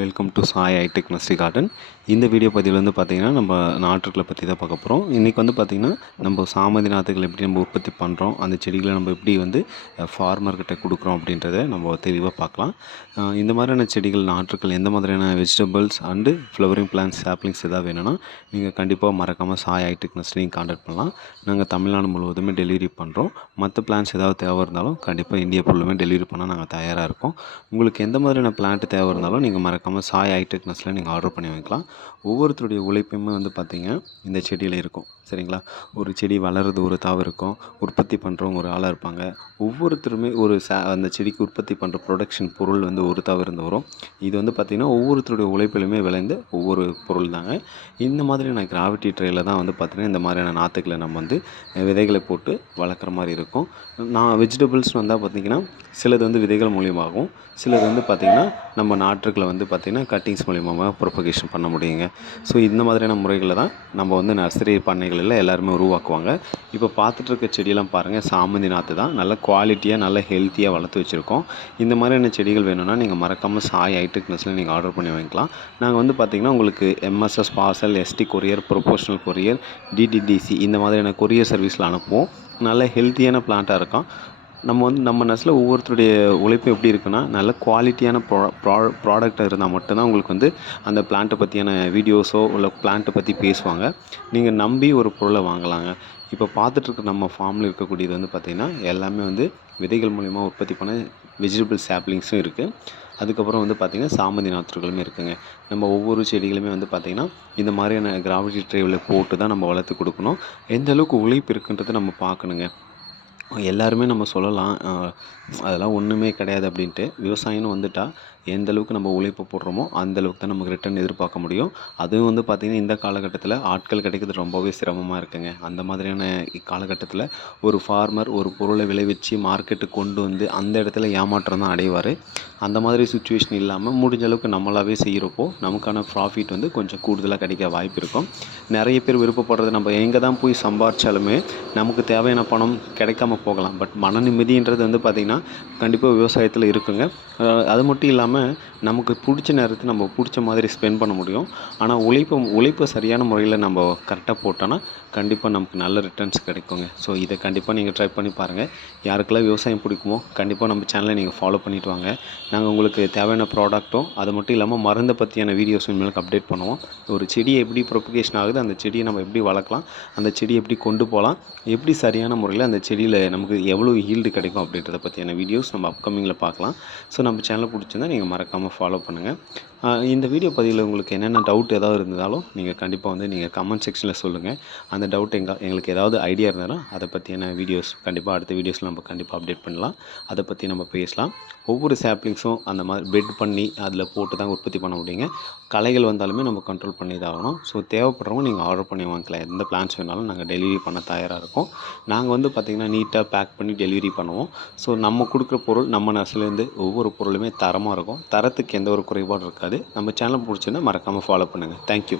Welcome to Sai itech nursery garden இந்த video பதிவில் வந்து பார்த்திங்கன்னா நம்ம நாற்றுக்களை பற்றி தான் பார்க்க போகிறோம் இன்றைக்கி வந்து பார்த்திங்கன்னா நம்ம சாமதி நாற்றுகள் எப்படி நம்ம உற்பத்தி பண்ணுறோம் அந்த செடிகளை நம்ம எப்படி வந்து ஃபார்மர்கிட்ட கொடுக்குறோம் அப்படின்றத நம்ம தெளிவாக பார்க்கலாம். இந்த மாதிரியான செடிகள் நாற்றுக்கள் எந்த மாதிரியான vegetables and flowering plants saplings எதாவது வேணும்னா நீங்கள் கண்டிப்பாக மறக்காமல் சாய் ஐடெக் நர்சரி கான்டாக்ட் பண்ணலாம். நாங்கள் தமிழ்நாடு முழுவதுமே டெலிவரி பண்ணுறோம் மற்ற பிளான்ஸ் ஏதாவது தேவை இருந்தாலும் கண்டிப்பாக இந்தியா ஃபுல்லுமே டெலிவரி பண்ணால் நாங்கள் தயாராக இருக்கோம். உங்களுக்கு எந்த மாதிரியான பிளான்ட் தேவை இருந்தாலும் நீங்கள் மறக்க மறக்காமல் சாய் ஹைடெக் நர்ஸில் நீங்கள் ஆர்டர் பண்ணி வாங்கிக்கலாம் ஒவ்வொருத்தருடைய உழைப்புமே வந்து பார்த்திங்கன்னா இந்த செடியில் இருக்கும். சரிங்களா? ஒரு செடி வளருது ஒரு தாவு இருக்கும் உற்பத்தி பண்ணுறவங்க ஒரு ஆளாக இருப்பாங்க. ஒவ்வொருத்தருமே ஒரு சா அந்த செடிக்கு உற்பத்தி பண்ணுற ப்ரொடக்ஷன் பொருள் வந்து ஒரு தாவு இருந்து வரும். இது வந்து பார்த்திங்கன்னா ஒவ்வொருத்தருடைய உழைப்பிலுமே விளைந்த ஒவ்வொரு பொருள் தாங்க. இந்த மாதிரியான கிராவிட்டி ட்ரேயில் தான் வந்து பார்த்திங்கன்னா இந்த மாதிரியான நாற்றுக்களை நம்ம வந்து விதைகளை போட்டு வளர்க்குற மாதிரி இருக்கும். நான் வெஜிடபிள்ஸ் வந்தால் பார்த்திங்கன்னா சிலது வந்து விதைகள் மூலியமாகவும் சிலது வந்து பார்த்திங்கன்னா நம்ம நாற்றுக்களை வந்து பார்த்திங்கன்னா கட்டிங்ஸ் மூலியமாக ப்ரொபகேஷன் பண்ண முடியுங்க. ஸோ இந்த மாதிரியான முறைகளை தான் நம்ம வந்து நர்சரி பண்ணைகளில் எல்லாருமே உருவாக்குவாங்க. இப்போ பார்த்துட்டு இருக்க செடியெல்லாம் பாருங்கள் சாமந்தி நாற்று தான். நல்ல குவாலிட்டியாக நல்ல ஹெல்த்தியாக வளர்த்து வச்சுருக்கோம். இந்த மாதிரியான செடிகள் வேணும்னா நீங்கள் மறக்காமல் சாய் ஹைடெக் நீங்கள் ஆர்டர் பண்ணி வாங்கிக்கலாம். நாங்கள் வந்து பார்த்திங்கன்னா உங்களுக்கு MSS parcel ST courier professional courier DTDC இந்த மாதிரியான கொரியர் சர்வீஸில் அனுப்புவோம். நல்ல ஹெல்த்தியான பிளான்ட்டாக இருக்கும். நம்ம வந்து நம்ம நர்ஸில் ஒவ்வொருத்தருடைய உழைப்பு எப்படி இருக்குன்னா நல்ல குவாலிட்டியான ப்ரா ப்ரா ப்ராடக்டாக இருந்தால் மட்டும்தான் உங்களுக்கு வந்து அந்த பிளான்ட்டை பற்றியான வீடியோஸோ இல்லை பிளான்ட்டை பற்றி பேசுவாங்க. நீங்கள் நம்பி ஒரு பொருளை வாங்கலாங்க. இப்போ பார்த்துட்ருக்க நம்ம ஃபார்மில் இருக்கக்கூடியது வந்து பார்த்திங்கன்னா எல்லாமே வந்து விதைகள் மூலிமா உற்பத்தி பண்ண வெஜிடபிள் சாப்ளிங்ஸும் இருக்குது அதுக்கப்புறம் வந்து பார்த்திங்கன்னா சாமந்தி நாற்றுகளுமே இருக்குதுங்க நம்ம ஒவ்வொரு செடிகளுமே வந்து பார்த்திங்கன்னா இந்த மாதிரியான கிராவிட்டி ட்ரைவில் போட்டு தான் நம்ம வளர்த்து கொடுக்கணும். எந்த அளவுக்கு உழைப்பு இருக்குன்றதை நம்ம பார்க்கணுங்க. எல்லாருமே நம்ம சொல்லலாம். அதெல்லாம் ஒன்றுமே கிடையாது அப்படின்ட்டு. விவசாயம்னு வந்துட்டால் எந்த அளவுக்கு நம்ம உழைப்பு போடுறோமோ அந்த அளவுக்கு தான் நமக்கு ரிட்டர்ன் எதிர்பார்க்க முடியும். அதுவும் வந்து பார்த்திங்கன்னா இந்த காலகட்டத்தில் ஆட்கள் கிடைக்கிறது ரொம்பவே சிரமமாக இருக்குங்க. அந்த மாதிரியான காலகட்டத்தில் ஒரு ஃபார்மர் ஒரு பொருளை விளைவிச்சு மார்க்கெட்டுக்கு கொண்டு வந்து அந்த இடத்துல ஏமாற்றம் தான் அடைவார். அந்த மாதிரி சுச்சுவேஷன் இல்லாமல் முடிஞ்ச அளவுக்கு நம்மளாவே செய்கிறப்போ நமக்கான ப்ராஃபிட் வந்து கொஞ்சம் கூடுதலாக கிடைக்க வாய்ப்பு இருக்கும். நிறைய பேர் விருப்பப்படுறது நம்ம எங்கே தான் போய் சம்பாதிச்சாலுமே நமக்கு தேவையான பணம் கிடைக்காம போகலாம். பட் மன நிம்மதின்றது வந்து பார்த்திங்கன்னா கண்டிப்பாக விவசாயத்தில் இருக்குங்க. அது மட்டும் இல்லாமல் நமக்கு பிடிச்ச நேரத்தை நம்ம பிடிச்ச மாதிரி ஸ்பெண்ட் பண்ண முடியும். ஆனால் உழைப்பு உழைப்பு சரியான முறையில் நம்ம கரெக்டாக போட்டோன்னா கண்டிப்பாக நமக்கு நல்ல ரிட்டர்ன்ஸ் கிடைக்குங்க. ஸோ இதை கண்டிப்பாக நீங்கள் ட்ரை பண்ணி பாருங்கள் யாருக்கெல்லாம் விவசாயம் பிடிக்குமோ கண்டிப்பாக நம்ம சேனலை நீங்கள் ஃபாலோ பண்ணிட்டு வாங்க. நாங்கள் உங்களுக்கு தேவையான ப்ராடக்ட்டும் அது மட்டும் இல்லாமல் மருந்தை பற்றியான வீடியோஸ் உங்களுக்கு அப்டேட் பண்ணுவோம். ஒரு செடி எப்படி ப்ரொபகேஷன் ஆகுது அந்த செடியை நம்ம எப்படி வளர்க்கலாம் அந்த செடியை எப்படி கொண்டு போகலாம் எப்படி சரியான முறையில் அந்த செடியில் நமக்கு எவ்வளோ ஈல்டு கிடைக்கும் அப்படின்றத பற்றியான வீடியோஸ் நம்ம அப்கமிங்கில் பார்க்கலாம். ஸோ நம்ம சேனல் பிடிச்சிருந்தா நீங்கள் மறக்காமல் ஃபாலோ பண்ணுங்கள் இந்த வீடியோ பதிவில் உங்களுக்கு என்னென்ன டவுட் ஏதாவது இருந்தாலும் நீங்கள் கண்டிப்பாக வந்து நீங்கள் கமெண்ட் செக்ஷனில் சொல்லுங்கள் அந்த டவுட் எங்க எங்களுக்கு ஏதாவது ஐடியா இருந்தாலும் அதை பற்றியான வீடியோஸ் கண்டிப்பாக அடுத்த வீடியோஸில் நம்ம கண்டிப்பாக அப்டேட் பண்ணலாம். அதை பற்றி நம்ம பேசலாம். ஒவ்வொரு சாப்ளிங்ஸும் அந்த மாதிரி பெட் பண்ணி அதில் போட்டு தான் உற்பத்தி பண்ண முடியுங்க. களைகள் வந்தாலுமே நம்ம கண்ட்ரோல் பண்ணி தான் ஆகணும். ஸோ தேவைப்படுறவங்க நீங்கள் ஆர்டர் பண்ணி வாங்கிக்கலாம் எந்த பிளான்ஸ் வேணாலும் நாங்கள் டெலிவரி பண்ண தயாராக இருக்கோம். நாங்கள் வந்து பார்த்திங்கன்னா நீட் நீட்டாக பேக் பண்ணி டெலிவரி பண்ணுவோம். ஸோ நம்ம கொடுக்குற பொருள் நம்ம நர்ஸ்லேருந்து ஒவ்வொரு பொருளுமே தரமாக இருக்கும். தரத்துக்கு எந்த ஒரு குறைபாடும் இருக்காது. நம்ம சேனல் பிடிச்சிருந்தா மறக்காமல் ஃபாலோ பண்ணுங்கள் தேங்க்யூ